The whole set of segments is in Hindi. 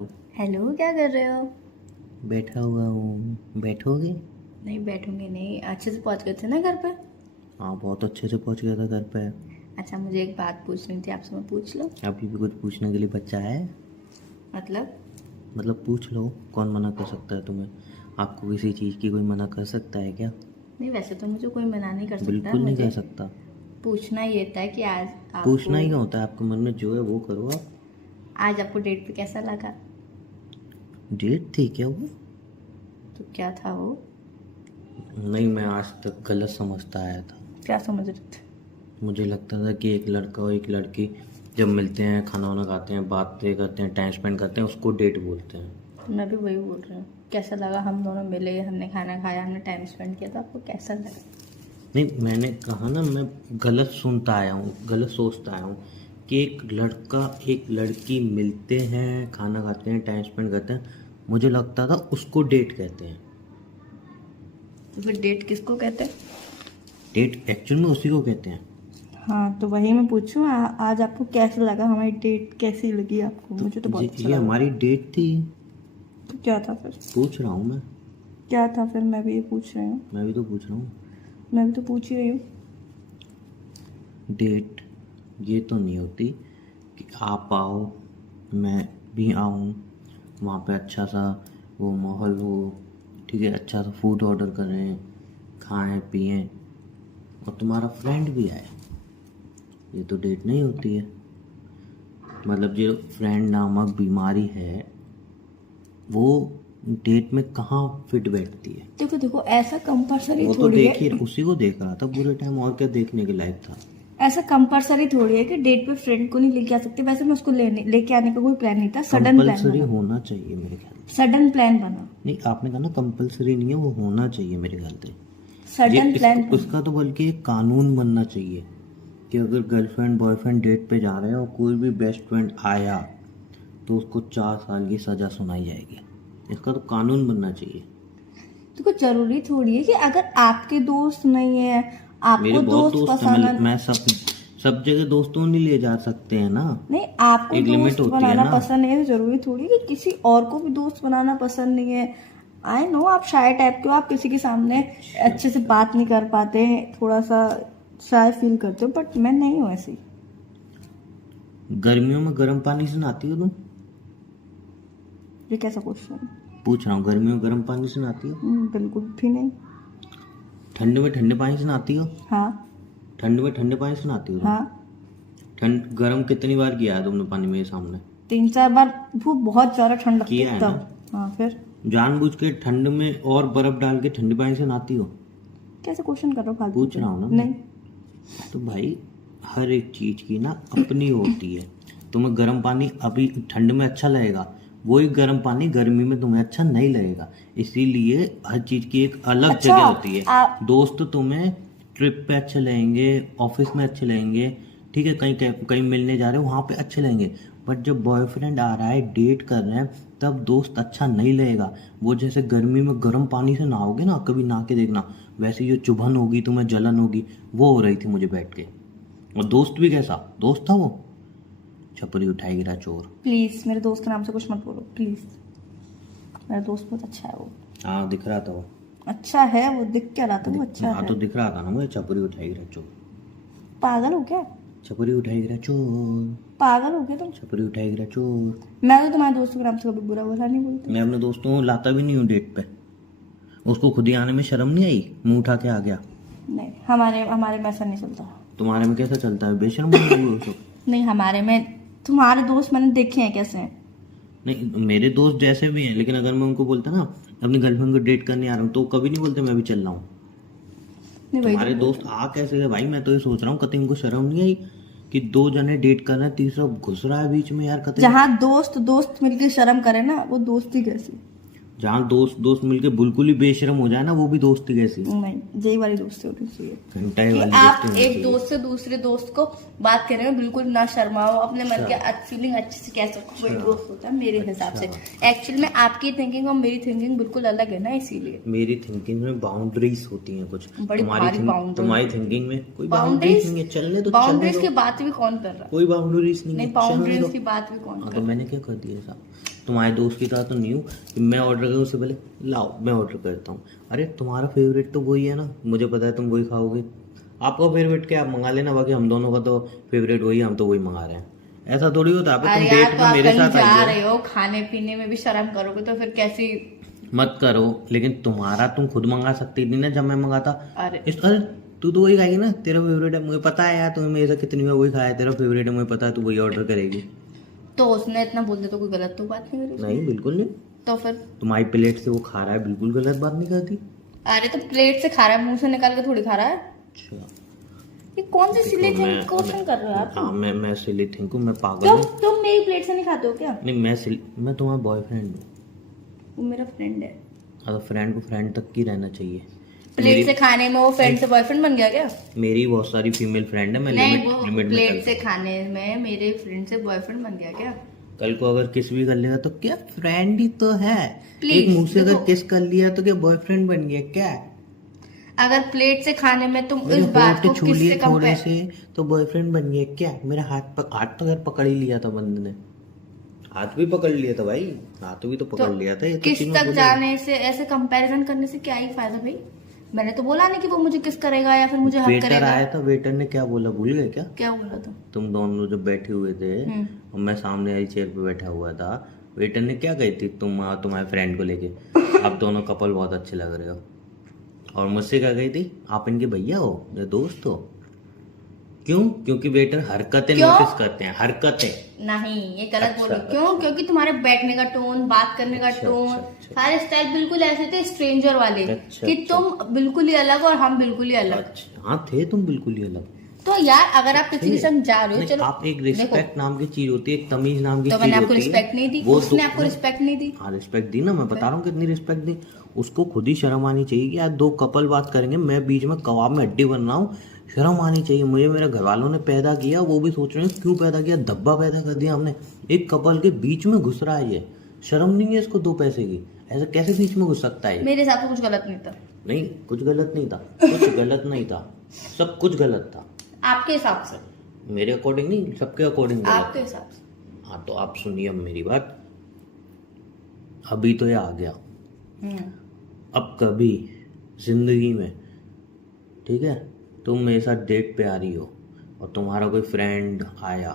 हेलो, क्या कर रहे हो? बैठा हुआ हूँ। बैठोगे? नहीं बैठूंगी नहीं। अच्छे से पहुंच गए थे ना घर पे? हाँ, बहुत अच्छे से पहुँच गया था घर पे। अच्छा, मुझे एक बात पूछनी थी आपसे, मैं पूछ लो? अभी भी कुछ पूछने के लिए बच्चा है? मतलब? मतलब पूछ लो, कौन मना कर सकता है तुम्हें? आपको किसी चीज़ की कोई मना कर सकता है क्या? नहीं, वैसे तो मुझे कोई मना नहीं कर सकता। बिल्कुल नहीं मुझे कर सकता। पूछना ये था कि पूछना ही क्या होता है? आपके मन में जो है वो करो आप। आज आपको डेट पे कैसा लगा? डेट थी क्या वो? तो क्या था वो? नहीं, मैं आज तक गलत समझता आया था। क्या समझ रहे थे? मुझे लगता था कि एक लड़का और एक लड़की जब मिलते हैं, खाना वाना खाते हैं, बातें करते हैं, टाइम स्पेंड करते हैं, उसको डेट बोलते हैं। तो मैं भी वही बोल रही हूँ। कैसा लगा? हम दोनों मिले, हमने खाना खाया, हमने टाइम स्पेंड किया, तो आपको कैसा लगा? नहीं, मैंने कहा ना, मैं गलत सुनता आया हूँ, गलत सोचता आया हूँ कि एक लड़का एक लड़की मिलते हैं, खाना खाते हैं, टाइम स्पेंड करते हैं, मुझे लगता था उसको डेट कहते हैं। तो फिर डेट किसको कहते हैं? डेट एक्चुअल में उसी को कहते हैं। हाँ, तो वही मैं पूछूँ, आज आपको कैसा लगा? हमारी डेट कैसी लगी आपको? मुझे तो बहुत अच्छा ये लगा। हमारी डेट थी। तो क्या था फिर? पूछ रहा हूँ मैं। क्या था फिर? मैं भी ये पूछ रही हूँ। मैं भी तो पूछ रहा हूँ। मैं भी तो पूछ ही रही हूँ। डेट ये तो नहीं होती कि आप आओ, मैं भी आऊँ, वहाँ पे अच्छा सा वो माहौल हो, ठीक है, अच्छा सा फूड ऑर्डर करें, खाएं पिएं, और तुम्हारा फ्रेंड भी आए। ये तो डेट नहीं होती है। मतलब जो फ्रेंड नामक बीमारी है वो डेट में कहाँ फिट बैठती है? देखो देखो, ऐसा कंपलसरी वो तो थोड़ी है। देखिए, उसी को देख रहा था पूरे टाइम, और क्या देखने के लायक था? ऐसा कंपलसरी थोड़ी है कि डेट पे फ्रेंड को नहीं लेके आ सकते। वैसे मैं उसको लेके आने का कोई प्लान नहीं था, सडन प्लान कंपल्सरी बना। होना चाहिए मेरे ख्याल से। सडन प्लान बना। नहीं, आपने कहा ना कंपल्सरी नहीं है, वो होना चाहिए मेरे ख्याल से। ये सडन प्लान बना। उसका तो बल्कि एक कानून बनना चाहिए कि अगर गर्लफ्रेंड बॉयफ्रेंड डेट पे जा रहे हैं और कोई भी बेस्ट फ्रेंड आया तो उसको 4 साल की सजा सुनाई जाएगी। इसका तो कानून बनना चाहिए। देखो, जरूरी थोड़ी है कि अगर आपके दोस्त नहीं है, मेरे आपको बहुत दोस्त दोस्त हैं, पसंद मैं सब जगह दोस्तों नहीं ले जा सकते हैं ना। नहीं, आपको एक लिमिट दोस्त होती है बनाना ना। पसंद नहीं है तो जरूरी थोड़ी है कि किसी और को भी दोस्त बनाना पसंद नहीं है। आई नो आप शाय टाइप के हो, आप किसी के सामने अच्छे से बात नहीं कर पाते, थोड़ा सा शाय फील करते हो, बट मैं नहीं हूँ ऐसी। गर्मियों में गर्म पानी से नहाती हो तुम? ये कैसा क्वेश्चन? पूछ रहा हूँ, गर्मियों में गर्म पानी से नहाती हो? बिल्कुल भी नहीं। ठंड में ठंडे पानी से नहाती हो? हाँ। ठंड में ठंडे पानी से नहाती हो तुम? हाँ। ठंड गर्म कितनी बार किया है तुमने पानी मेरे सामने? 3-4 बार। वो बहुत ज्यादा ठंड लगती किया है है तब। ना? हाँ, फिर? जानबूझ के ठंड में और बर्फ डाल के ठंडे पानी से नहाती हो? कैसे क्वेश्चन कर रहे हो फालतू पूछ के? रहा हूँ ना मैं। नहीं। तो भाई, हर एक चीज की ना अपनी होती है। तुम्हें गर्म पानी अभी ठंड में अच्छा लगेगा, वही गर्म पानी गर्मी में तुम्हें अच्छा नहीं लगेगा। इसीलिए हर चीज की एक अलग अच्छा, जगह होती है। आप दोस्त तुम्हें ट्रिप पे अच्छे लगेंगे, ऑफिस में अच्छे लगेंगे, ठीक है, कहीं कहीं मिलने जा रहे हो वहां पे अच्छे लगेंगे, बट जब बॉयफ्रेंड आ रहा है, डेट कर रहे हैं, तब दोस्त अच्छा नहीं लगेगा। वो जैसे गर्मी में गर्म पानी से नहाओगे ना, कभी नहा के देखना, वैसे जो चुभन होगी, तुम्हें जलन होगी, वो हो रही थी मुझे बैठ के। और दोस्त भी कैसा दोस्त था वो? छपरी उठाई गिरा चोर। प्लीज मेरे दोस्त के नाम से कुछ मत बोलो, प्लीज। मेरा दोस्त बहुत अच्छा है वो। हाँ, दिख रहा था वो। अच्छा है वो? दिख क्या रहा था? वो अच्छा हाँ, है। तो दिख रहा था ना मुझे, छपरी उठाई गिरा चोर। पागल हो क्या? छपरी उठाई गिरा चोर। पागल हो गया तुम? छपरी उठाई गिरा चोर। मैं तो तुम्हारे दोस्तों के नाम से कभी बुरा भला नहीं बोलती। मैं अपने दोस्तों को लाता भी नहीं हूँ डेट पे। उसको खुद ही आने में शर्म नहीं आई, मुंह उठा के आ गया। नहीं, हमारे हमारे में ऐसा नहीं चलता। तुम्हारे में कैसा चलता है? बेशर्म बन गई हो सब। नहीं, हमारे में तुम्हारे दोस्त मैंने देखे हैं कैसे हैं। नहीं, मेरे दोस्त जैसे भी हैं, लेकिन अगर मैं उनको बोलता ना अपनी गर्लफ्रेंड को डेट करने आ रहा हूँ, तो कभी नहीं बोलते मैं भी चल रहा हूँ। नहीं, वही तुम्हारे तो दोस्त आ कैसे गए भाई? मैं तो ये सोच रहा हूँ, कतई उनको शर्म नहीं आई कि 2 जने डेट कर रहे हैं, तीसरा घुस रहा है बीच में यार? कतई जहाँ दोस्त दोस्त मिलके शर्म करे ना, वो दोस्ती कैसी? जहाँ दोस्त दोस्त मिलके बिल्कुल ही बेशर्म हो जाए ना, वो भी दोस्ती कैसी? नहीं, यही वाली दोस्ती होनी चाहिए घंटा कि वाली आप दोस्ती होनी एक चाहिए। दोस्त से दूसरे दोस्त को बात करने में बिल्कुल ना शर्माओ, अपने मन के फीलिंग अच्छे से कह सको। वही दोस्त होता है मेरे हिसाब से। एक्चुअली में आपकी थिंकिंग और मेरी थिंकिंग बिल्कुल अलग है ना, इसीलिए। मेरी थिंकिंग में बाउंड्रीज होती हैं कुछ। बड़ी भारी boundaries तुम्हारी थिंकिंग में कोई बाउंड्रीज बाउंड्रीज नहीं है। चलने दो, चलने बाउंड्रीज दो। की बात भी कौन कर रहा है? कोई बाउंड्रीज नहीं नहीं, है, चलने बाउंड्रीज दो। की बात भी कौन हाँ, कर तो रहा है? मैंने क्या कर दिया साहब? तुम्हारे दोस्त की तरह तो नहीं हूँ कि मैं ऑर्डर करूँ उससे पहले लाओ मैं ऑर्डर करता हूँ। अरे तुम्हारा फेवरेट तो वही है ना, मुझे पता है तुम वही खाओगे। आपका फेवरेट क्या, आप मंगा लेना, बाकी हम दोनों का तो फेवरेट वही है, हम तो वही मंगा रहे हैं। ऐसा थोड़ी होता है। अरे तुम यार डेट तो में आप मेरे कहीं साथ जा आई रहे हो, खाने पीने में भी शर्म करोगे तो फिर कैसी। मत करो, लेकिन तुम्हारा तुम खुद मंगा सकती थी ना जब मैं मंगाता। अरे अरे तू तो वही खाएगी ना, तेरा फेवरेट है, मुझे पता है यार, तुम्हें मेरे साथ कितनी बार वही खाया है, तेरा फेवरेट है, मुझे पता है तू वही ऑर्डर करेगी। तो उसने इतना बोल दिया तो कोई गलत तो बात नहीं करी नहीं बिल्कुल नहीं, तो फिर। तुम्हारी प्लेट से वो खा रहा है, बिल्कुल गलत बात नहीं करती। अरे तो प्लेट से खा रहा है, मुंह से निकाल के थोड़ी खा रहा है। अच्छा ये कौन सी सिली देखो, थिंग क्वेश्चन कर रहे हो आप? हाँ मैं सिली थिंक हूँ, मैं पागल क्यों हूँ। तुम मेरी प्लेट से नहीं खाते हो क्या? नहीं मैं तुम्हारा बॉयफ्रेंड हूँ। वो मेरा फ्रेंड है। तो फ्रेंड को फ्रेंड तक ही रहना चाहिए। प्लेट से खाने में वो फ्रेंड से बॉयफ्रेंड बन गया क्या? मेरी बहुत सारी फीमेल फ्रेंड है, मैं नहीं, लिमिट वो लिमिट में प्लेट चलता से खाने में मेरे फ्रेंड से बॉयफ्रेंड बन गया क्या? हूँ। कल को अगर किस भी कर लेगा तो क्या फ्रेंड ही तो है। Please, एक मुंह से अगर देखो। किस कर लिया तो क्या बॉयफ्रेंड बन गया क्या? अगर प्लेट से खाने में तुम मेरे इस बात को होठ छू किससे लिए थोड़े कंपेयर। से तो बॉयफ्रेंड बन गया क्या? मेरा हाथ तो यार पकड़ ही लिया था बंदे ने, हाथ भी पकड़ लिया था भाई, हाथ भी तो पकड़ लिया था। ये तो किस चीज़ मैं तक बोलूंगा। जाने से ऐसे कंपैरिजन करने से क्या ही फायदा भाई? मैंने तो बोला नहीं कि वो मुझे किस करेगा या फिर मुझे हक वेटर करेगा। आया था, वेटर ने क्या बोला भूल गए क्या? क्या बोला था? तुम दोनों जब बैठे हुए थे हम्म। और मैं सामने वाली चेयर पे बैठा हुआ था, वेटर ने क्या कही थी तुम और तुम्हारे फ्रेंड को लेके, आप दोनों कपल बहुत अच्छे लग रहे हो। और मुझसे क्या कही थी, आप इनके भैया हो या दोस्त हो? क्यों? क्योंकि वेटर हरकतें क्यों? नोटिस करते हैं, हरकतें। नहीं, ये गलत अच्छा, बोली। क्यों? अच्छा। क्योंकि तुम्हारे बैठने का टोन, बात करने का अच्छा, टोन, अच्छा। सारे स्टाइल बिल्कुल ऐसे थे स्ट्रेंजर वाले। अच्छा, कि अच्छा। तुम बिल्कुल ही अलग और हम बिल्कुल ही अलग। अच्छा हाँ, थे तुम बिल्कुल ही अलग। तो यार अगर आप किसी के संग जा रहे हो, नहीं, चलो आप एक देखो, रिस्पेक्ट नाम की चीज होती है, एक तमीज नाम की तो चीज मैंने आपको होती है। रिस्पेक्ट नहीं दी, वो उसने तो- आपको रिस्पेक्ट नहीं दी। हाँ रिस्पेक्ट दी ना, मैं बता रहा हूँ कितनी रिस्पेक्ट दी। उसको खुद ही शर्म आनी चाहिए कि यार दो कपल बात करेंगे, मैं बीच में कबाब में हड्डी बन रहा हूँ, शर्म आनी चाहिए मुझे। मेरे घर वालों ने पैदा किया, वो भी सोच रहे हैं क्यों पैदा किया, धब्बा पैदा कर दिया हमने, एक कपल के बीच में घुस रहा है ये। शर्म नहीं है इसको दो पैसे की, ऐसे कैसे बीच में घुस सकता है? मेरे हिसाब से कुछ गलत नहीं था। नहीं कुछ गलत नहीं था, कुछ गलत नहीं था, सब कुछ गलत था। आपके हिसाब से? मेरे अकॉर्डिंग नहीं, सबके अकॉर्डिंग गलत आपके था। हिसाब से। हाँ तो आप सुनिए अब मेरी बात, अभी तो ये आ गया, अब कभी जिंदगी में, ठीक है, तुम मेरे साथ डेट पे आ रही हो और तुम्हारा कोई फ्रेंड आया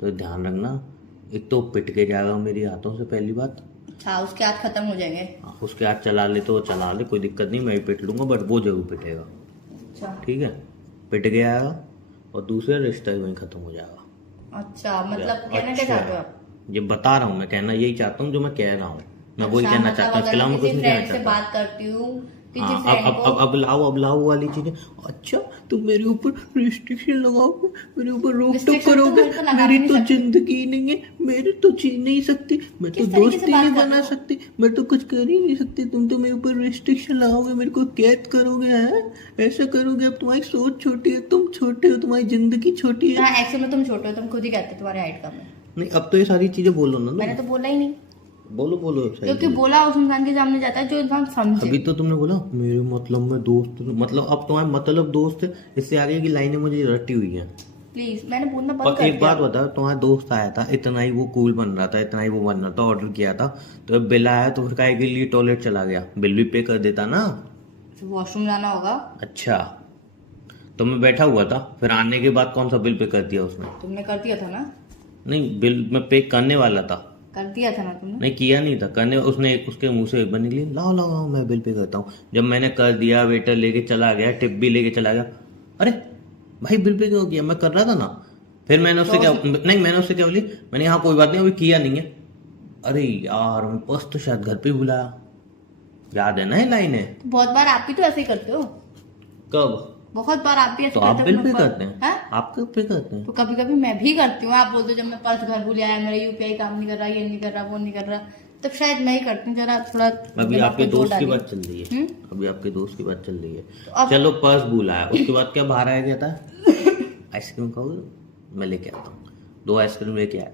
तो ध्यान रखना, एक तो पिट के जाएगा मेरी हाथों से, पहली बात। अच्छा, उसके हाथ खत्म हो जाएंगे? उसके हाथ चला ले तो चला ले, कोई दिक्कत नहीं, मैं ही पिट लूंगा, बट वो जरूर पिटेगा। अच्छा ठीक है, पिट के आएगा और दूसरा रिश्ता ही वहीं खत्म हो जाएगा। अच्छा, मतलब कहना क्या चाहते हो आप? ये बता रहा हूँ, मैं कहना यही चाहता हूँ जो मैं कह रहा हूँ, मैं वही अच्छा, कहना मतलब चाहता हूँ, इसके अगर अलावा मैं मैं कुछ किसी नहीं कहना फ्रेंड से चाहता। बात करती हूँ, किसी हाँ, फ्रेंड को अब लाओ वाली चीजें। अच्छा तुम मेरे ऊपर रिस्ट्रिक्शन लगाओगे, मेरे ऊपर रोक टोक Restriction तो करोगे, मैं तो लगा मेरी नहीं तो सकती। जिंदगी नहीं है, मेरी तो जी नहीं सकती, मैं तो किस तरीके से दोस्ती बात नहीं कर बना रहे हो? सकती, मैं तो कुछ कर ही नहीं सकती, तुम तो मेरे ऊपर रिस्ट्रिक्शन लगाओगे, मेरे को कैद करोगे, हैं ऐसा करोगे। अब तुम्हारी सोच छोटी है, तुम छोटे हो, तुम्हारी जिंदगी छोटी है। हाँ, एक्चुअली में तुम छोटे हो, तुम खुद ही कहते हो तुम्हारी हाइट कम है। नहीं अब तो ये सारी चीजें बोलो ना, मैंने तो बोला ही नहीं, बोलो सही क्योंकि चीजें। बोला उस इंसान के सामने जाता है जो इंसान समझे। अभी तो तुमने बोला मेरे मतलब में दोस्त, मतलब अब तुम्हारे मतलब दोस्त है, इससे आगे की लाइनें मुझे रटी हुई हैं। प्लीज, मैंने बोलना बंद और कर एक दिया। बात बता, तुम्हारा दोस्त आया था, इतना ही वो कूल बन रहा था, इतना ही वो बन रहा था, ऑर्डर किया था, तो बिल आया तो फिर काहे के लिए टॉयलेट चला गया, बिल भी पे कर देता ना। वॉशरूम जाना होगा। अच्छा तो मैं बैठा हुआ था, फिर आने के बाद कौन सा बिल पे कर दिया उसने? तुमने कर दिया था ना? नहीं बिल मैं पे करने वाला था, कर दिया था ना तुमने? नहीं किया नहीं था, करने उसने उसके मुंह से बन निकली, लाओ लाओ लाओ मैं बिल पे करता हूँ। जब मैंने कर दिया, वेटर लेके चला गया, टिप भी लेके चला गया, अरे भाई बिल पे क्यों किया, मैं कर रहा था ना। फिर मैंने उससे क्या, नहीं मैंने उससे क्या बोली, मैंने यहाँ कोई बात नहीं अभी किया नहीं है। अरे यार मैं पर्स तो शायद घर पे ही भुलाया, याद है ना ये लाइन है? बहुत बार आप भी तो ऐसे ही करते हो। कब? बहुत बार आप भी ऐसे तो आप करते बिल हो पे अपने करते हैं? हाँ? आप क्यों पे करते हैं? तो कभी कभी मैं भी करती हूँ। आप बोलते हो जब मैं पर्स घर भूल आया, मेरा यूपीआई काम नहीं कर रहा, ये नहीं कर रहा, वो नहीं कर रहा, तब शायद मैं ही करती हूँ। जरा थोड़ा अभी दिमाग आपके पे जोर दोस्त की डालिए। बात चल रही है, अभी आपके दोस्त की बात चल रही है। तो अब- चलो पर्स भूला है, उसके बाद क्या बाहर आया, क्या था? आइसक्रीम खाओगे? मैं लेके आता हूँ, 2 आइसक्रीम लेके आया,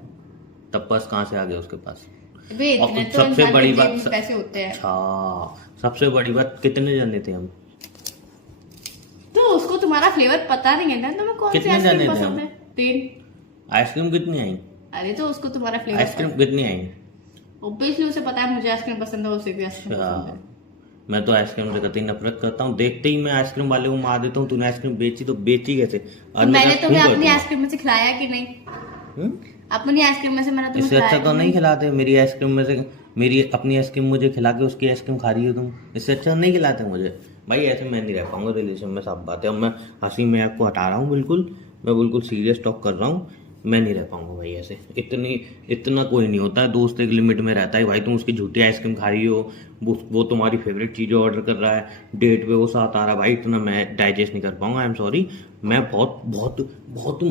तब पर्स कहाँ से आ गया उसके पास? अबे और इतने तो सबसे इंसान बड़ी के जेब बात में पैसे होते हैं। अच्छा सबसे बड़ी बात, कितने जने थे हम? तो उसको तुम्हारा फ्लेवर पता नहीं है ना, तुम्हें कौन सी कितने आइसक्रीम जाने थे पसंद हम? है? 3। आइसक्रीम कितनी आई? अरे तो उसको तुम्हारा फ्लेवर आइसक्रीम कितनी आई? ऑब्वियसली उसे पता है मुझे आइसक्रीम पसंद है, उसे भी आइसक्रीम पसंद है। मैं तो आइसक्रीम से कतई नफरत करता हूँ, देखते ही मैं आइसक्रीम वाले को मार देता हूँ। तूने आइसक्रीम बेची तो बेची कैसे? तो मैंने तुम्हें अपनी आइसक्रीम में से खिलाया कि नहीं? हम्म? अपनी आइसक्रीम में से मैंने तुम्हें इससे अच्छा खिलाया तो कि नहीं खिलाते मेरी आइसक्रीम में से। मेरी अपनी आइसक्रीम मुझे खिला के उसकी आइसक्रीम खा रही हो तुम, इससे अच्छा नहीं खिलाते मुझे। भाई ऐसे मैं नहीं रह पाऊंगा रिलेशन में, सब बात है। अब मैं हंसी में आपको हटा रहा हूँ, मैं बिल्कुल सीरियस टॉक कर रहा हूँ। मैं नहीं रह पाऊंगा भाई ऐसे। इतना कोई नहीं होता है, दोस्त एक लिमिट में रहता है भाई। तुम उसकी झूठी आइसक्रीम खा रही हो, वो तुम्हारी फेवरेट चीज़ें ऑर्डर कर रहा है, डेट पे वो साथ आ रहा है, भाई इतना मैं डाइजेस्ट नहीं कर पाऊंगा। I am sorry. मैं बहुत बहुत बहुत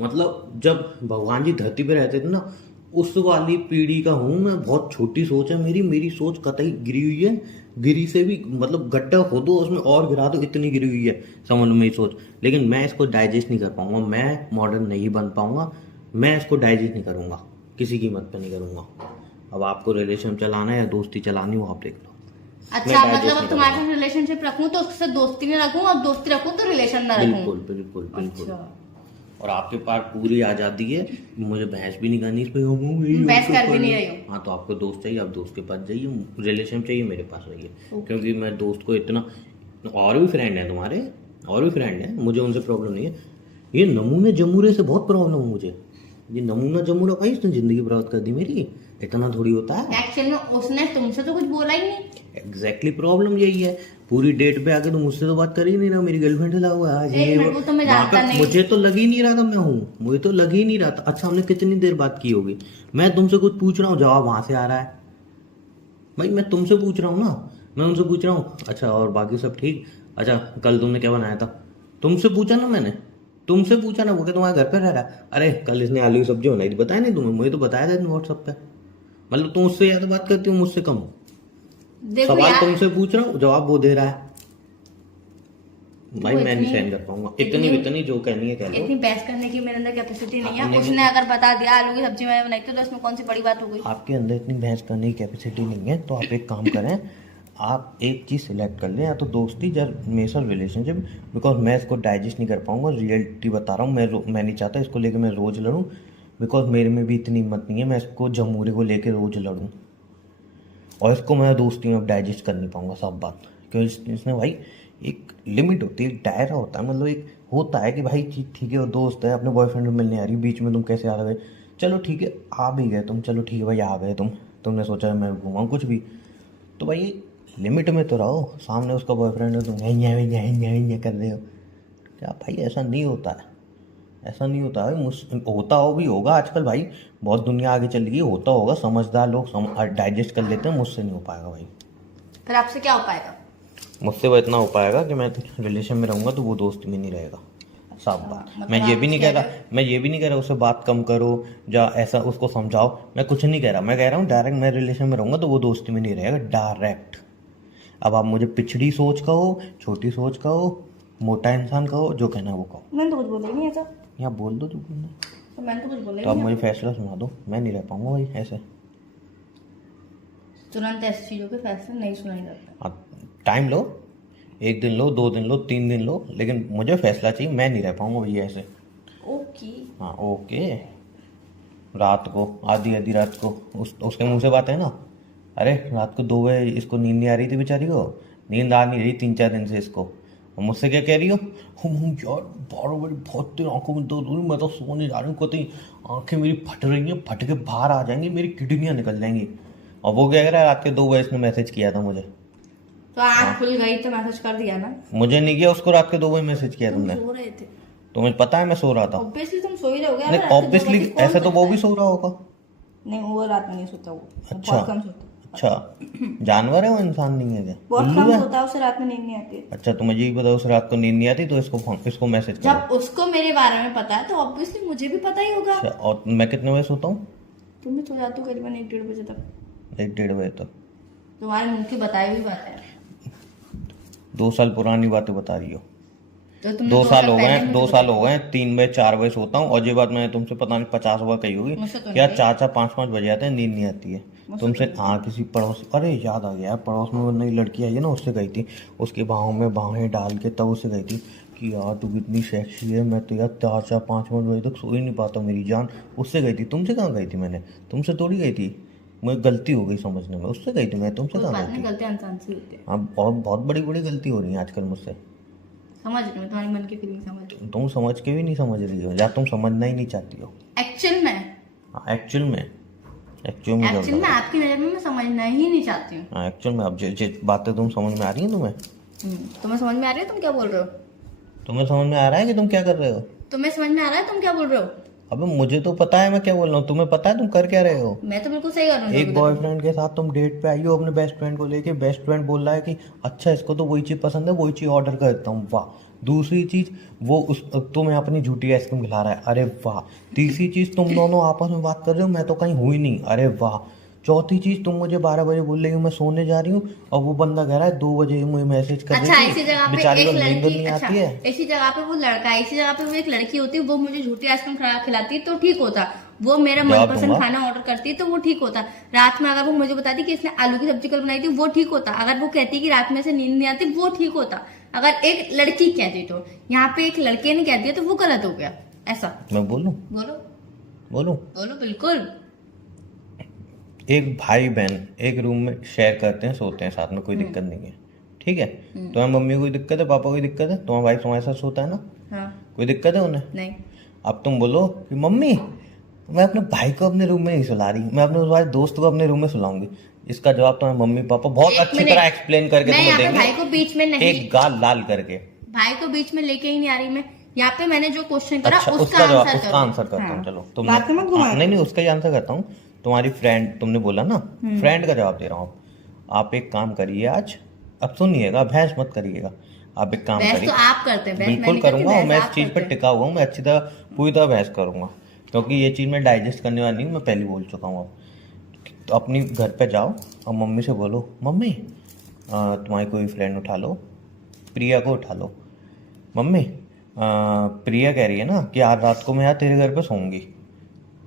मतलब जब भगवान जी धरती पे रहते थे ना, उस वाली पीढ़ी का हूँ मैं। बहुत छोटी सोच है मेरी सोच कतई गिरी हुई है। गिरी से भी मतलब गड्ढा खोदो उसमें और गिरा दो, इतनी गिरी हुई है समझ लो मेरी सोच। लेकिन मैं इसको डाइजेस्ट नहीं कर पाऊंगा, मैं मॉडर्न नहीं बन पाऊंगा। मैं इसको डाइजेस्ट नहीं करूंगा, किसी कीमत पे नहीं करूंगा। अब आपको रिलेशन चलाना है या दोस्ती चलानी हो आप देख लो। अच्छा मतलब अब तुम्हारे साथ रिलेशनशिप रखूं तो उसके साथ दोस्ती नहीं रखूं, अब दोस्ती रखूं तो रिलेशन ना रखूं? बिल्कुल बिल्कुल बिल्कुल। अच्छा। और आपके पास पूरी आजादी है, मुझे बहस भी नहीं करनी इस पे। बहस कर भी नहीं रही हूँ। हाँ तो आपको दोस्त चाहिए, आप दोस्त के पास जाइए। रिलेशन चाहिए, मेरे पास आइए। क्योंकि मैं दोस्त को इतना, और भी फ्रेंड है तुम्हारे, और भी फ्रेंड है, मुझे उनसे प्रॉब्लम नहीं है। ये नमूने जमूरे से बहुत प्रॉब्लम है मुझे। ये नमूना जमूरा भाई इसने जिंदगी बर्बाद कर दी मेरी। इतना थोड़ी होता है। एक्चुअली में उसने तुमसे तो कुछ बोला ही नहीं। एग्जैक्टली प्रॉब्लम यही है। पूरी डेट पे आके तो मुझसे तो बात कर ही नहीं रहा, मेरी गर्लफ्रेंड से लगा हुआ है आज ये वो तो मैं जानता नहीं। मुझे तो लग ही नहीं रहा था मैं हूँ, मुझे तो लग ही नहीं रहा था। अच्छा हमने कितनी देर बात की होगी? मैं तुमसे कुछ पूछ रहा हूँ, जवाब वहां से आ रहा है। भाई मैं तुमसे पूछ रहा हूँ ना, मैं उनसे पूछ रहा हूँ अच्छा और बाकी सब ठीक? अच्छा कल तुमने क्या बनाया था? तुमसे पूछा ना मैंने, तुमसे पूछा ना। वो क्या तुम्हारे घर पे रह रहा है? अरे कल इसने आलू की सब्जी बनाई थी, बताया नहीं तुम्हें? मुझे तो बताया था व्हाट्सएप पे। मतलब तुम उससे ज्यादा बात करती हो मुझसे कम। सवाल तुमसे पूछ रहा हूँ, जवाब वो दे रहा है। भाई मैं नहीं सहन कर पाऊंगा इतनी जो कहनी है कह लो। इतनी बहस करने की मेरे अंदर कैपेसिटी नहीं है। उसने अगर बता दिया आलू की सब्जी मैंने बनाई थी तो इसमें कौन सी बड़ी बात हो गई? आपके अंदर इतनी बहस करने की कैपेसिटी नहीं है, तो आप एक काम करें, आप एक चीज़ सिलेक्ट कर लें, या तो दोस्ती या मेरे साथ रिलेशनशिप। बिकॉज मैं इसको डाइजेस्ट नहीं कर पाऊंगा, रियलिटी बता रहा हूँ। मैं नहीं चाहता इसको लेकर मैं रोज़ लड़ूँ, बिकॉज मेरे में भी इतनी हिम्मत नहीं है मैं इसको जमूरे को लेकर रोज़ लड़ूँ। और इसको मैं दोस्ती में डाइजेस्ट कर नहीं पाऊंगा सब बात। क्योंकि इसमें भाई एक लिमिट होती है, एक दायरा होता है। मतलब एक होता है कि भाई ठीक है वो दोस्त है, अपने बॉयफ्रेंड में मिलने आ रही, बीच में तुम कैसे आ गए? चलो ठीक है आ भी गए तुम, चलो ठीक है भाई आ गए तुमने सोचा मैं घुमाऊँ कुछ भी, तो भाई लिमिट में तो रहो। सामने उसका बॉयफ्रेंड है, तुम कर रहे हो क्या? भाई ऐसा नहीं होता है, ऐसा नहीं होता है। होता हो भी होगा आजकल भाई, बहुत दुनिया आगे चली गई, होता होगा, समझदार लोग डाइजेस्ट कर लेते हैं। मुझसे नहीं हो पाएगा भाई। फिर आपसे क्या हो पाएगा? मुझसे वो इतना हो पाएगा कि मैं रिलेशन में रहूंगा तो वो दोस्त में नहीं रहेगा। साफ बात। मतलब मैं ये भी नहीं कह रहा उसे बात कम करो या ऐसा उसको समझाओ, मैं कुछ नहीं कह रहा। मैं कह रहा हूँ डायरेक्ट मैं रिलेशन में रहूंगा तो वो दोस्ती में नहीं रहेगा, डायरेक्ट। अब आप मुझे पिछड़ी सोच कहो, छोटी सोच कहो, मोटा इंसान कहो, जो कहना वो कहो। मैंने तो कुछ बोला ही नहीं ऐसा। या बोल दो जो बोलना। तो मैंने तो कुछ बोला ही तो अब नहीं। मुझे फैसला सुना दो, मैं नहीं रह पाऊंगा भाई ऐसे। तुरंत ऐसी चीजों के फैसले नहीं सुनाई जाते। टाइम लो, 1 दिन लो, 2 दिन लो, 3 दिन लो, लेकिन मुझे फैसला चाहिए। मैं नहीं रह पाऊंगा भैया ऐसे। ओके। हाँ ओके। रात को आधी रात को उसके मुंह से बात है ना, अरे रात को 2 बजे इसको नींद नहीं आ रही थी बेचारी को, नींद आ नहीं रही 3-4 दिन से इसको। और मुझसे क्या कह रही हो? यार 12 बजे बहुत तेज आंखों में दर्द हो रही, मैं तो सो नहीं जा रही हूँ, कतई आंखें मेरी फट रही हैं, फट के बाहर आ जाएंगी, मेरी किडनियाँ निकल जाएंगी। और वो क्या कह रहा है, रात के 2 बजे इसने मैसेज किया था मुझे। तो आँख खुल गई तो मैसेज कर दिया ना? मुझे नहीं किया, उसको रात के 2 बजे मैसेज किया तुमने। सो रहे थे। तुम्हें पता है मैं सो रहा था। ऑब्वियसली तुम सो ही रहोगे। नहीं ऑब्वियसली, ऐसे तो वो भी सो रहा होगा। नहीं वो रात में नहीं सोता, वो अच्छा बहुत कम सोता। अच्छा जानवर है वो, इंसान नहीं है क्या? बहुत उल्लू कम है? सोता है, उसे रात में नींद नहीं आती है। अच्छा तो मुझे भी पता उस रात को नींद नहीं आती, तो इसको मैसेज करो। जब उसको मेरे बारे में पता है तो ऑब्वियसली मुझे भी पता ही होगा। अच्छा, और मैं कितने बजे सोता हूँ? तुम भी सो जाते हो करीबन 1-1:30 बजे तक। 1-1:30 बजे तक? तुम्हारे मुंह की बताई हुई बात है। 2 साल पुरानी बातें बता रही हो। तो तुमने 2 साल हो गए, पहले 2 साल हो गए, 3 बजे 4 बजे सोता हूँ। और ये बात मैंने तुमसे पता नहीं 50 बार कही होगी, मुझसे तो क्या नहीं 4-4 5-5 बजे आते हैं, नींद नहीं आती है तुमसे। हाँ किसी पड़ोस, अरे याद आ गया, पड़ोस में वो नई लड़की आई है ना, उससे गई थी, उसके बाहों में बाहें डाल के तब उससे गई थी कि यार तू कितनी सेक्सी है, मैं तो यार 4-4 5-5 बजे तक सो ही नहीं पाता मेरी जान। उससे गई थी, तुमसे कहाँ गई थी मैंने? तुमसे थोड़ी गई थी। मुझे गलती हो गई समझने में, उससे गई थी, मैं तुमसे कोई कहाँ बात गई नहीं, थी। गलतियां इंसान से होती है। हाँ, बहुत बहुत बड़ी बड़ी गलती हो रही है आजकल मुझसे। समझ रही हूँ तुम्हारी मन की फीलिंग, समझ रही तुम समझ के भी नहीं समझ रही हो, या तुम समझना ही नहीं चाहती हो। हूँ। एक्चुअल में एक्चुअल में जब एक्चुअल लग में रहा आपकी नज़र में मैं समझना ही नहीं चाहती हूँ। है, एक्चुअल में अब जो बातें तुम समझ में आ रही हैं तुम्हें, तुम्हें समझ में आ रही है तुम क्या बोल रहे हो? तुम्हें समझ में आ रहा है कि तुम क्या कर रहे हो। तुम्हें समझ में आ रहा है तुम क्या बोल रहे हो? अबे मुझे तो पता है मैं क्या बोल रहा हूँ, तुम्हें पता है तुम कर क्या रहे हो। मैं तो बिल्कुल सही कर रहा हूँ। एक बॉयफ्रेंड के साथ तुम डेट पे आई हो अपने बेस्ट फ्रेंड को लेके, बेस्ट फ्रेंड बोल रहा है कि अच्छा इसको तो वही चीज़ पसंद है, वही चीज़ ऑर्डर कर देता हूँ, वाह। दूसरी चीज़ वो उस तुम्हें अपनी झूठी आइसक्रीम खिला रहा है, अरे वाह। तीसरी चीज़ तुम दोनों आपस में बात कर रहे हो, मैं तो कहीं हुई नहीं, अरे वाह। चौथी चीज़ तुम मुझे 12 बजे बोल रही हो मैं सोने जा रही हूँ, और वो बंदा कह रहा है 2 बजे मुझे मैसेज कर अच्छा, रही इसी थी, जगह पे बेचारी को एक नींद लड़की, नहीं अच्छा आती है। इसी जगह पे वो लड़का है, इसी जगह पे वो एक लड़की होती, वो मुझे झूठी आइसक्रीम खिलाती तो ठीक होता। वो मेरा जवाब मनपसंद दूंगा। खाना ऑर्डर करती तो वो ठीक होता। रात में अगर वो मुझे बताती कि इसने आलू की सब्जी कल बनाई थी, वो ठीक होता। अगर वो कहती कि रात में से नींद नहीं आती, वो ठीक होता। अगर एक लड़की कहती तो, यहाँ पे एक लड़के ने कह दिया तो वो गलत हो गया। ऐसा मैं बोलूं बोलो बोलूं बोलो बिल्कुल। एक भाई बहन एक रूम में शेयर करते हैं, सोते हैं साथ में, कोई दिक्कत नहीं है, ठीक है। तुम्हारी मम्मी को कोई दिक्कत है, पापा को कोई दिक्कत है, तुम्हारा भाई तुम्हारे साथ सोता है ना, हाँ कोई दिक्कत है उन्हें। नहीं, अब तुम बोलो कि मम्मी मैं अपने भाई को अपने रूम में नहीं सुला रही, मैं अपने तुम्हारे दोस्त को अपने रूम में सुलाऊंगी। इसका जवाब तुम्हारे मम्मी पापा बहुत एक अच्छी मिनट। तरह एक्सप्लेन करके मैं तुम्हें यहाँ पे देंगे, भाई को बीच में नहीं, एक गाल लाल करके। भाई को बीच में लेके ही नहीं आ रही मैं। यहाँ पे मैंने जो क्वेश्चन करा अच्छा, उसका जवाब आंसर उसका करो। आंसर करता हूँ, हाँ। चलो बात मत घुमा। नहीं नहीं उसका ही आंसर करता हूँ। तुम्हारी फ्रेंड तुमने बोला ना, फ्रेंड का जवाब दे रहा हूँ। आप एक काम करिए आज, अब सुनिएगा, बहस मत करिएगा। आप एक काम बहस करिए, तो आप करते हैं, बहस मैं बिल्कुल नहीं करती, करूंगा, और बहस मैं इस आप चीज पे करते हैं। टिका हुआ हूँ, मैं अच्छी तरह पूरी तरह बहस करूंगा, क्योंकि ये चीज मैं डाइजेस्ट करने वाली नहीं, मैं पहले बोल चुका हूँ। अब तो अपनी घर पे जाओ और मम्मी से बोलो, मम्मी तुम्हारी कोई फ्रेंड उठा लो, प्रिया को उठा लो। मम्मी प्रिया कह रही है ना कि आज रात को मैं यार तेरे घर पे सोऊंगी,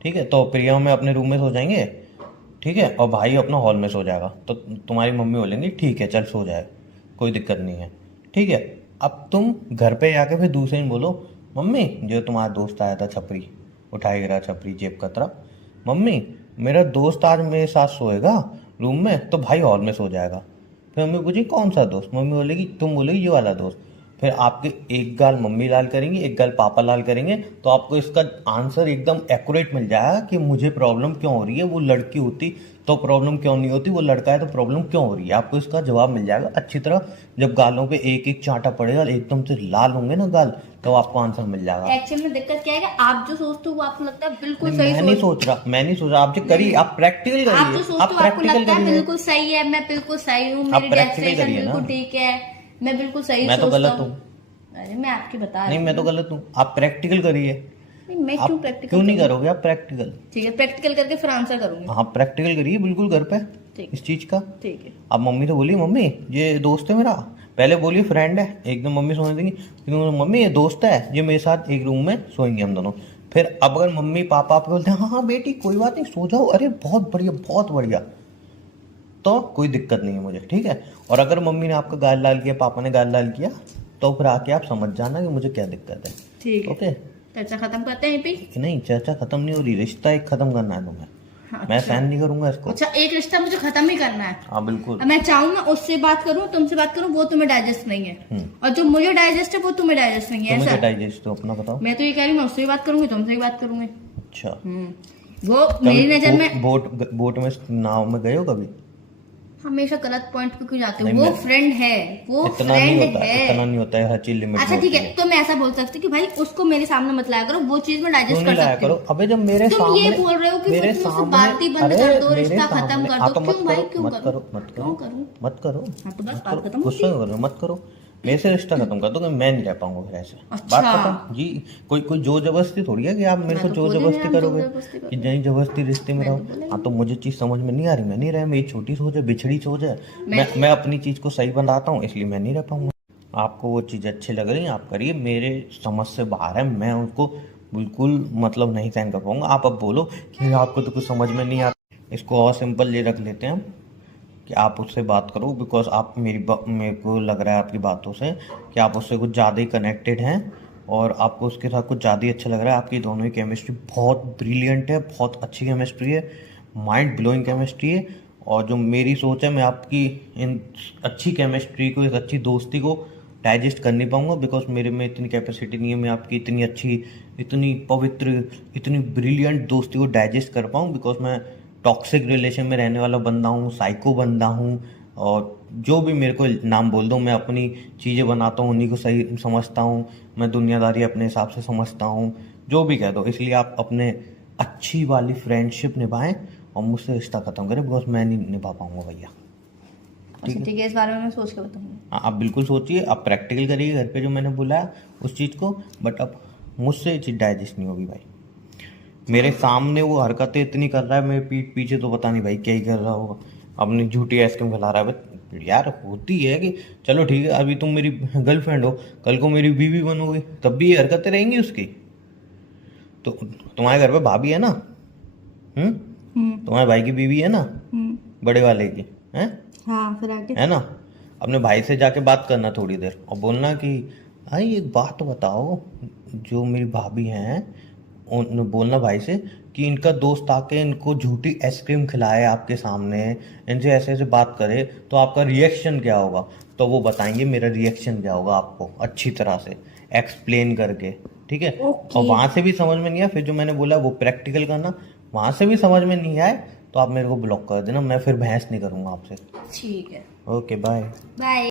ठीक है, तो प्रिया में अपने रूम में सो जाएंगे, ठीक है, और भाई अपना हॉल में सो जाएगा। तो तुम्हारी मम्मी बोलेंगी ठीक है चल सो जाए, कोई दिक्कत नहीं है, ठीक है। अब तुम घर पे जाके फिर दूसरे दिन बोलो, मम्मी जो तुम्हारा दोस्त आया था छपरी, उठाए रहा छपरी जेब कतरा, मम्मी मेरा दोस्त आज मेरे साथ सोएगा रूम में, तो भाई हॉल में सो जाएगा। फिर मम्मी पूछी कौन सा दोस्त, मम्मी बोलेगी, तुम बोलेगी ये वाला दोस्त। फिर आपके एक गाल मम्मी लाल करेंगी, एक गाल पापा लाल करेंगे, तो आपको इसका आंसर एकदम एक्यूरेट मिल जाएगा कि मुझे प्रॉब्लम क्यों हो रही है। वो लड़की होती तो प्रॉब्लम क्यों नहीं होती, वो लड़का है तो प्रॉब्लम क्यों हो रही है, आपको इसका जवाब मिल जाएगा अच्छी तरह। जब गालों पे एक एक चांटा पड़ेगा, एकदम से लाल होंगे ना गाल, तो आपको आंसर मिल जाएगा। एक्चुअल में दिक्कत क्या है कि आप जो सोचते हो वो आपको लगता है बिल्कुल नहीं, सही मैं नहीं सोच रहा, मैं नहीं सोच रहा, आप जो करिए, आप प्रैक्टिकल आप जो करिए, सोचते आप हो आपको प्रैक्टिकल लगता है करिए। बिल्कुल सही है, मैं बिल्कुल सही हूँ, आप मेरी practical डेस्टिनेशन करिए ना। बिल्कुल ठीक है, मैं बिल्कुल सही मैं तो सोचता गलत हूँ। अरे मैं आपकी बता रही नहीं हूँ। मैं तो गलत हूँ, आप प्रैक्टिकल करिए। नहीं, मैं आप क्यों प्रैक्टिकल क्यों नहीं करोगे आप प्रैक्टिकल। ठीक है, प्रैक्टिकल करके फिर आंसर करूंगी। हाँ प्रैक्टिकल करिए बिल्कुल घर पे ठीक इस चीज का। ठीक है। आप मम्मी से बोलिए, मम्मी ये दोस्त है मेरा, पहले बोलिए फ्रेंड है, एकदम मम्मी सोने देंगी, लेकिन मम्मी ये दोस्त है, ये मेरे साथ एक रूम में सोएंगे हम दोनों। फिर अब अगर मम्मी पापा आपको बोलते हैं हाँ हाँ बेटी कोई बात नहीं सो जाओ, अरे बहुत बढ़िया बहुत बढ़िया, तो कोई दिक्कत नहीं है मुझे, ठीक है। और अगर मम्मी ने आपका गाल लाल किया, पापा ने गाल लाल किया, तो फिर आके आप समझ जाना कि मुझे क्या दिक्कत है, ठीक है। ओके। चर्चा खत्म करते हैं यहीं पे। नहीं चर्चा खत्म नहीं हो रही, रिश्ता एक खत्म करना है तुम्हें। हाँ, मैं अच्छा। सहन नहीं करूंगा इसको। अच्छा, एक रिश्ता मुझे खत्म ही करना है। हाँ बिल्कुल। अब मैं चाहूँ मैं उससे बात करूँ, तुमसे बात करूँ, वो तुम्हें डाइजेस्ट नहीं है, और जो मुझे डाइजेस्ट है वो तुम्हें डाइजेस्ट नहीं है। तुम्हें ऐसा क्या डाइजेस्ट तो अपना बताओ। मैं तो ये कह रही हूँ मैं उससे भी बात करूंगी, तुमसे भी बात करूंगी। अच्छा वो मेरी नजर में बोट में नाव में गए हो कभी। हमेशा गलत पॉइंट पे क्यों जाते हो? नहीं, वो मैं- फ्रेंड है, वो इतना नहीं फ्रेंड होता है, इतना नहीं होता है, हर चीज लिमिट अच्छा में ठीक होती है, तो मैं ऐसा बोल सकती हूँ कि भाई उसको मेरे सामने मत लाया करो, वो चीज में क्यों डाइजेस्ट नहीं कर लाया सकती करो। हूँ। अबे जब मेरे तुम सामने ये बोल रहे हो कि मेरे मुझसे सामने बात ही बंद अरे कर दो, मेरे रिश्ता खत्म सामने- कर हाँ, दो। तो मत क्यों भाई, करो क्यों मत करो मत क्यों करो करूँ? मत करो हाँ तो बस मत बात करो, खत्म गुस्सा क्यों कर रहे हो, मत करो। मेरे से रिश्ता खत्म कर दो कि मैं नहीं रह पाऊंगा फिर ऐसे। अच्छा। बात खत्म जी। कोई कोई जोर जबरदस्ती थोड़ी है कि आप मेरे मैं को तो जोर बोली जबरदस्ती नहीं, हम करोगे जोर जबरदस्ती कि नहीं जबरदस्ती रिश्ते में मैं रहो। तो बोली हाँ तो मुझे चीज समझ में नहीं आ रही, मैं नहीं रहा, मेरी छोटी सोच है, बिछड़ी सोच है, मैं अपनी चीज को सही बनाता हूँ, इसलिए मैं नहीं रह पाऊंगा। आपको वो चीज़ अच्छी लग रही है आप करिए, मेरे समझ से बाहर है, मैं उसको बिल्कुल मतलब नहीं सहन कर पाऊंगा। आप अब बोलो कि आपको तो कुछ समझ में नहीं आता, इसको और सिंपल ये रख लेते हैं हम कि आप उससे बात करो, बिकॉज आप मेरे को लग रहा है आपकी बातों से कि आप उससे कुछ ज़्यादा ही कनेक्टेड हैं और आपको उसके साथ कुछ ज़्यादा ही अच्छा लग रहा है। आपकी दोनों ही केमिस्ट्री बहुत ब्रिलियंट है, बहुत अच्छी केमिस्ट्री है, माइंड ब्लोइंग केमिस्ट्री है। और जो मेरी सोच है, मैं आपकी इन अच्छी केमिस्ट्री को, इस अच्छी दोस्ती को डाइजेस्ट कर नहीं पाऊंगा, बिकॉज मेरे में इतनी कैपेसिटी नहीं है मैं आपकी इतनी अच्छी, इतनी पवित्र, इतनी ब्रिलियंट दोस्ती को डाइजेस्ट कर पाऊँ, बिकॉज मैं टॉक्सिक रिलेशन में रहने वाला बंदा हूँ, साइको बंदा हूँ। और जो भी मेरे को नाम बोल दो, मैं अपनी चीज़ें बनाता हूँ, उन्हीं को सही समझता हूँ, मैं दुनियादारी अपने हिसाब से समझता हूँ, जो भी कह दो। इसलिए आप अपने अच्छी वाली फ्रेंडशिप निभाएं और मुझसे रिश्ता खत्म करें, बिकॉज मैं नहीं निभा पाऊंगा भैया। अच्छा ठीक है, इस बारे में मैं सोच के बताऊंगी। हाँ, आप बिल्कुल सोचिए, आप प्रैक्टिकल करिए घर पे जो मैंने बोला उस चीज़ को, बट अब मुझसे ये चीज़ डाइजेस्ट नहीं होगी भाई। मेरे सामने वो हरकतें इतनी कर रहा है, मेरे पीठ पीछे तो पता नहीं भाई क्या ही कर रहा होगा, अपनी झूठी आइसक्रीम खिला रहा है। बट यार होती है कि चलो ठीक है, अभी तुम मेरी गर्लफ्रेंड हो, कल को मेरी बीवी बनोगी, तब भी ये हरकतें रहेंगी उसकी। तो तुम्हारे घर पे भाभी है ना, तुम्हारे भाई की बीवी है ना, बड़े वाले की है हाँ फिर आगे। है ना। अपने भाई से जाके बात करना थोड़ी देर और बोलना कि भाई एक बात बताओ, जो मेरी भाभी हैं उन बोलना भाई से कि इनका दोस्त आके इनको झूठी आइसक्रीम खिलाए आपके सामने, इनसे ऐसे ऐसे बात करे, तो आपका रिएक्शन क्या होगा। तो वो बताएंगे मेरा रिएक्शन क्या होगा आपको, अच्छी तरह से एक्सप्लेन करके, ठीक है। और वहां से भी समझ में नहीं आया, फिर जो मैंने बोला वो प्रैक्टिकल करना, वहां से भी समझ में नहीं आए तो आप मेरे को ब्लॉक कर देना, मैं फिर बहस नहीं करूंगा आपसे। ठीक है, ओके बाय। बाय।